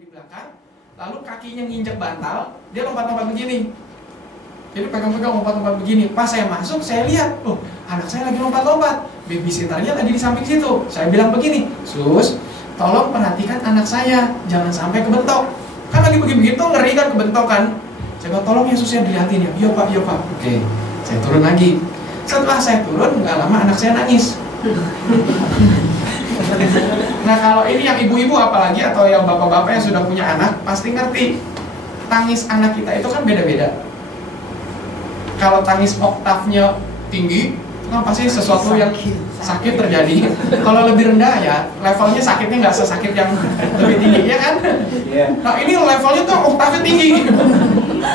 di belakang, lalu kakinya nginjek bantal, dia lompat-lompat begini. Jadi pegang-pegang lompat-lompat begini. Pas saya masuk, saya lihat, oh anak saya lagi lompat-lompat. Babysitternya tadi di samping situ. Saya bilang begini, Sus, tolong perhatikan anak saya, jangan sampai kebentok. Kan lagi begitu ngeri kan kebentok kan. Saya bilang, tolong ya Sus ya dilihatin ya. Iya Pak, iya Pak. Oke, saya turun lagi. Setelah saya turun, nggak lama anak saya nangis. Nah kalau ini yang ibu-ibu apalagi atau yang bapak-bapak yang sudah punya anak pasti ngerti. Tangis anak kita itu kan beda-beda. Kalau tangis oktavnya tinggi, itu kan pasti sesuatu yang sakit terjadi. Kalau lebih rendah ya, levelnya sakitnya nggak sesakit yang lebih tinggi, ya kan? Nah ini levelnya tuh oktavnya tinggi.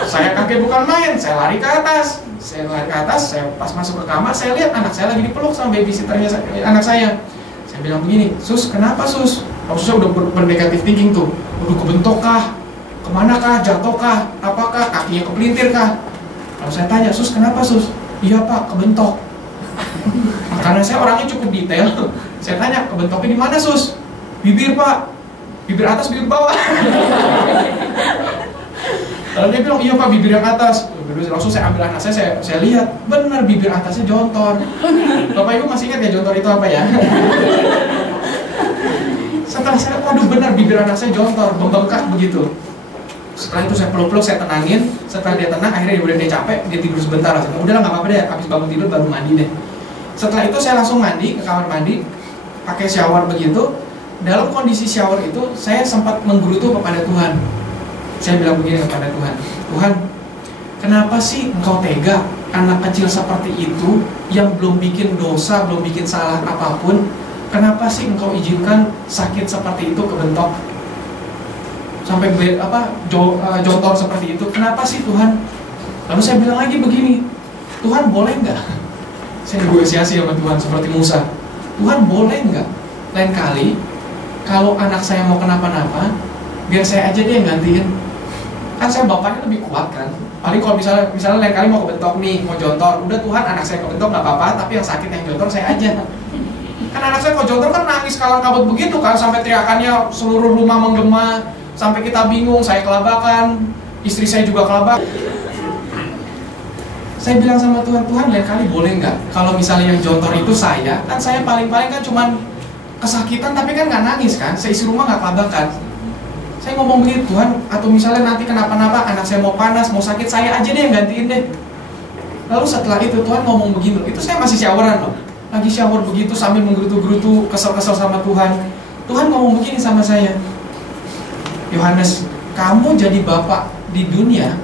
Saya kaget bukan main, saya lari ke atas. Saya pas masuk ke kamar, saya lihat anak saya lagi dipeluk sama babysitternya anak saya. Saya bilang begini, Sus, kenapa Sus? Susnya udah bernegatif thinking tuh. Udah kebentok kah? Kemana kah? Jatuh kah? Apakah? Kakinya kepelintir kah? Kalau saya tanya, Sus, kenapa Sus? Iya Pak, kebentok. Karena saya orangnya cukup detail, saya tanya, kebentoknya di mana Sus? Bibir Pak. Bibir atas, bibir bawah. Lalu dia bilang, iya Pak, bibir yang atas. Langsung saya ambil anak saya lihat, benar bibir atasnya jontor. Bapak Ibu masih ingat ya jontor itu apa ya? Setelah saya, waduh benar bibir anak saya jontor, membengkak begitu. Setelah itu saya peluk-peluk, saya tenangin. Setelah dia tenang, akhirnya dia capek, dia tidur sebentar. Saya udahlah nggak apa-apa deh, habis bangun tidur baru mandi deh. Setelah itu saya langsung mandi ke kamar mandi, pakai shower begitu. Dalam kondisi shower itu, saya sempat menggerutu kepada Tuhan. Saya bilang begini kepada Tuhan, Tuhan, kenapa sih Engkau tega anak kecil seperti itu yang belum bikin dosa, belum bikin salah apapun? Kenapa sih Engkau izinkan sakit seperti itu kebentok? Sampai jontor seperti itu, kenapa sih Tuhan? Lalu saya bilang lagi begini, Tuhan boleh nggak? Saya negosiasi sama Tuhan seperti Musa. Tuhan boleh nggak? Lain kali, kalau anak saya mau kenapa-napa, biar saya aja deh yang gantiin. Kan saya bapaknya lebih kuat kan. Paling kalau misalnya lain kali mau kebentok nih, mau jontor, udah Tuhan anak saya kebentok nggak apa-apa, tapi yang sakit yang jontor saya aja. Kan anak saya kalau jontor kan nangis kalang kabut begitu kan, sampai teriakannya seluruh rumah menggema. Sampai kita bingung, saya kelabakan, istri saya juga kelabakan. Saya bilang sama Tuhan, Tuhan lain kali boleh nggak? Kalau misalnya yang jontor itu saya, kan saya paling-paling kan cuman kesakitan tapi kan nggak nangis kan, seisi rumah nggak kelabakan. Saya ngomong begitu, Tuhan, atau misalnya nanti kenapa-napa, anak saya mau panas, mau sakit, saya aja deh yang gantiin deh. Lalu setelah itu Tuhan ngomong begitu, itu saya masih showeran loh. Lagi shower begitu sambil menggerutu-gerutu, kesel-kesel sama Tuhan. Tuhan ngomong begini sama saya, Yohanes, kamu jadi bapak di dunia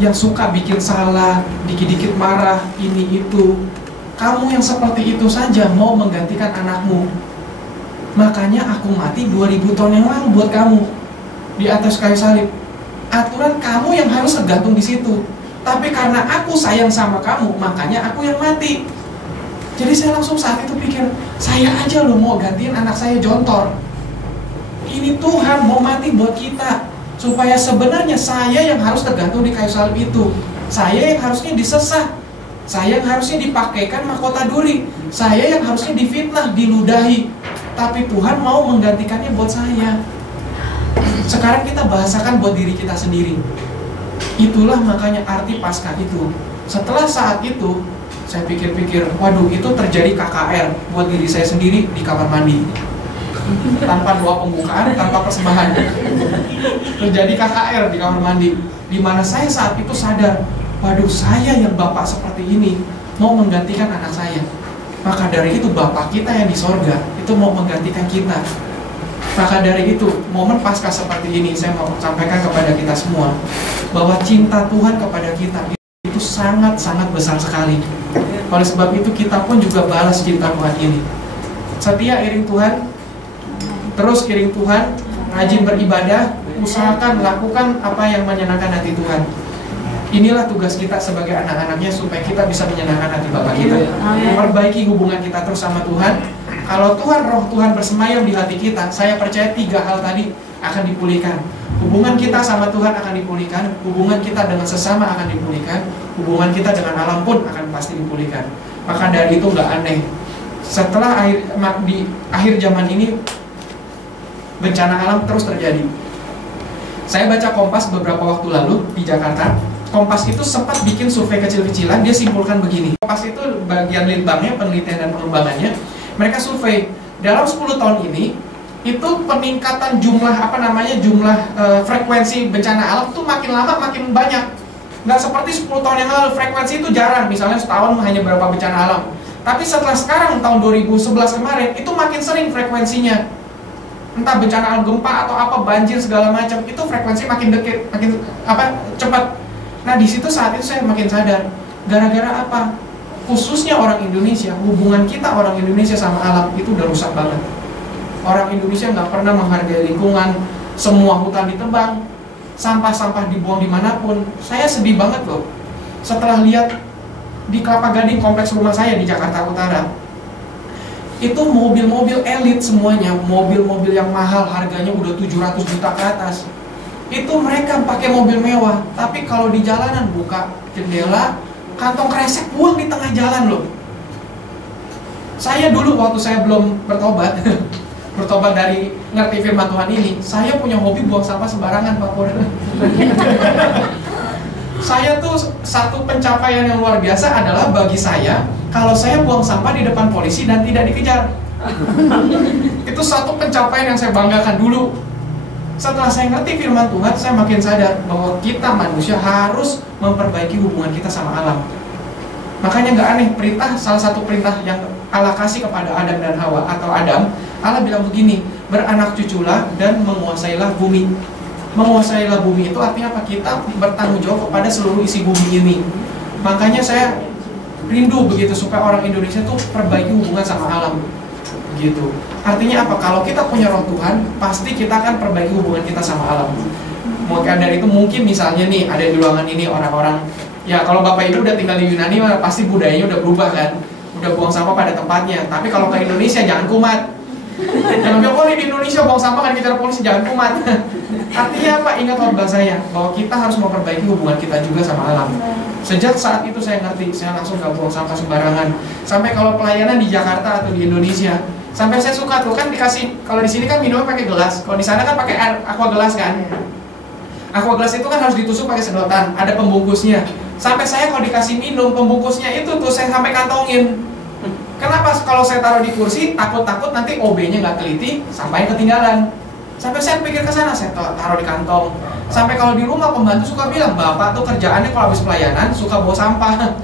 yang suka bikin salah, dikit-dikit marah, ini itu. Kamu yang seperti itu saja mau menggantikan anakmu. Makanya aku mati 2000 tahun yang lalu buat kamu di atas kayu salib. Aturan kamu yang harus tergantung di situ. Tapi karena aku sayang sama kamu, makanya aku yang mati. Jadi saya langsung saat itu pikir, saya aja loh mau gantiin anak saya jontor. Ini Tuhan mau mati buat kita, supaya sebenarnya saya yang harus tergantung di kayu salib itu. Saya yang harusnya disesah, saya yang harusnya dipakaikan mahkota duri, saya yang harusnya difitnah, diludahi. Tapi Tuhan mau menggantikannya buat saya. Sekarang kita bahasakan buat diri kita sendiri. Itulah makanya arti Paskah itu. Setelah saat itu, saya pikir-pikir, waduh itu terjadi KKR buat diri saya sendiri di kamar mandi. Tanpa doa pembukaan, tanpa persembahan. Terjadi KKR di kamar mandi, di mana saya saat itu sadar, waduh saya yang bapak seperti ini mau menggantikan anak saya. Maka dari itu bapak kita yang di sorga itu mau menggantikan kita. Maka dari itu momen Paskah seperti ini saya mau sampaikan kepada kita semua bahwa cinta Tuhan kepada kita itu sangat-sangat besar sekali. Oleh sebab itu kita pun juga balas cinta Tuhan ini. Setia iring Tuhan, terus iring Tuhan, rajin beribadah, usahakan lakukan apa yang menyenangkan hati Tuhan. Inilah tugas kita sebagai anak-anaknya supaya kita bisa menyenangkan hati Bapa kita. Perbaiki hubungan kita terus sama Tuhan. Kalau Tuhan, roh Tuhan bersemayam di hati kita, saya percaya 3 hal tadi akan dipulihkan. Hubungan kita sama Tuhan akan dipulihkan, hubungan kita dengan sesama akan dipulihkan, hubungan kita dengan alam pun akan pasti dipulihkan. Maka dari itu nggak aneh, setelah di akhir zaman ini bencana alam terus terjadi. Saya baca Kompas beberapa waktu lalu di Jakarta. Kompas itu sempat bikin survei kecil-kecilan, dia simpulkan begini. Kompas itu bagian litbangnya, penelitian dan pengembangannya. Mereka survei dalam 10 tahun ini, itu peningkatan jumlah jumlah frekuensi bencana alam itu makin lama makin banyak. Nggak seperti 10 tahun yang lalu, frekuensi itu jarang, misalnya setahun hanya berapa bencana alam. Tapi setelah sekarang, tahun 2011 kemarin, itu makin sering frekuensinya. Entah bencana alam, gempa atau apa, banjir segala macam, itu frekuensi makin dekat, makin cepat. Nah, di situ saat itu saya makin sadar, gara-gara apa? Khususnya orang Indonesia, hubungan kita orang Indonesia sama alam itu udah rusak banget. Orang Indonesia nggak pernah menghargai lingkungan, semua hutan ditebang, sampah-sampah dibuang dimanapun. Saya sedih banget loh, setelah lihat di Kelapa Gading, kompleks rumah saya di Jakarta Utara, itu mobil-mobil elit semuanya, mobil-mobil yang mahal, harganya udah 700 juta ke atas. Itu mereka pakai mobil mewah, tapi kalau di jalanan buka jendela, kantong kresek buang di tengah jalan loh. Saya dulu waktu saya belum bertobat, bertobat dari ngerti firman Tuhan ini, saya punya hobi buang sampah sembarangan, Pak Pur. Saya tuh satu pencapaian yang luar biasa adalah bagi saya, kalau saya buang sampah di depan polisi dan tidak dikejar. Itu satu pencapaian yang saya banggakan dulu. Setelah saya ngerti firman Tuhan, saya makin sadar bahwa kita manusia harus memperbaiki hubungan kita sama alam. Makanya nggak aneh, salah satu perintah yang Allah kasih kepada Adam dan Hawa, atau Adam, Allah bilang begini, beranak cuculah dan menguasailah bumi. Menguasailah bumi itu artinya apa? Kita bertanggung jawab kepada seluruh isi bumi ini. Makanya saya rindu begitu supaya orang Indonesia tuh perbaiki hubungan sama alam. Begitu. Artinya apa? Kalau kita punya roh Tuhan, pasti kita akan perbaiki hubungan kita sama alam. Maka dari itu mungkin misalnya nih, ada di ruangan ini orang-orang, ya kalau Bapak Ibu udah tinggal di Yunani, pasti budayanya udah berubah kan, udah buang sampah pada tempatnya. Tapi kalau ke Indonesia jangan kumat. Jangan bilang, oh di Indonesia buang sampah kan dikejar polisi, jangan kumat. Artinya apa? Ingat khotbah saya, bahwa kita harus memperbaiki hubungan kita juga sama alam. Sejak saat itu saya ngerti, saya langsung gak buang sampah sembarangan. Sampai kalau pelayanan di Jakarta atau di Indonesia, sampai saya suka tuh kan dikasih, kalau di sini kan minumnya pakai gelas, kalau di sana kan pakai air aqua gelas kan. Aqua gelas itu kan harus ditusuk pakai sedotan, ada pembungkusnya. Sampai saya kalau dikasih minum, pembungkusnya itu tuh saya sampai kantongin. Kenapa? Kalau saya taruh di kursi, takut-takut nanti OB-nya nggak teliti, sampai ketinggalan. Sampai saya pikir ke sana, saya taruh di kantong. Sampai kalau di rumah pembantu suka bilang, Bapak tuh kerjaannya kalau habis pelayanan suka bawa sampah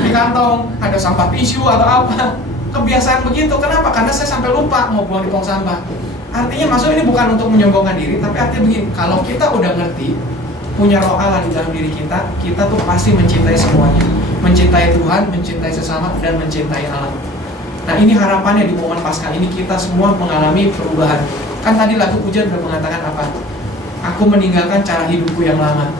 di kantong, ada sampah tisu atau apa. Kebiasaan begitu. Kenapa? Karena saya sampai lupa mau buang di tong sampah. Artinya maksud ini bukan untuk menyombongkan diri, tapi artinya begini, kalau kita udah ngerti, punya roh Allah di dalam diri kita, kita tuh pasti mencintai semuanya. Mencintai Tuhan, mencintai sesama, dan mencintai alam. Nah ini harapannya di momen Paskah ini kita semua mengalami perubahan. Kan tadi lagu pujian sudah mengatakan apa? Aku meninggalkan cara hidupku yang lama.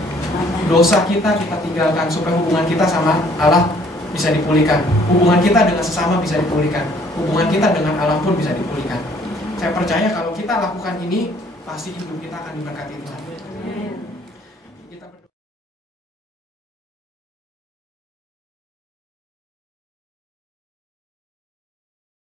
Dosa kita tinggalkan supaya hubungan kita sama Allah bisa dipulihkan. Hubungan kita dengan sesama bisa dipulihkan. Hubungan kita dengan alam pun bisa dipulihkan. Saya percaya kalau kita lakukan ini, pasti hidup kita akan diberkati Tuhan.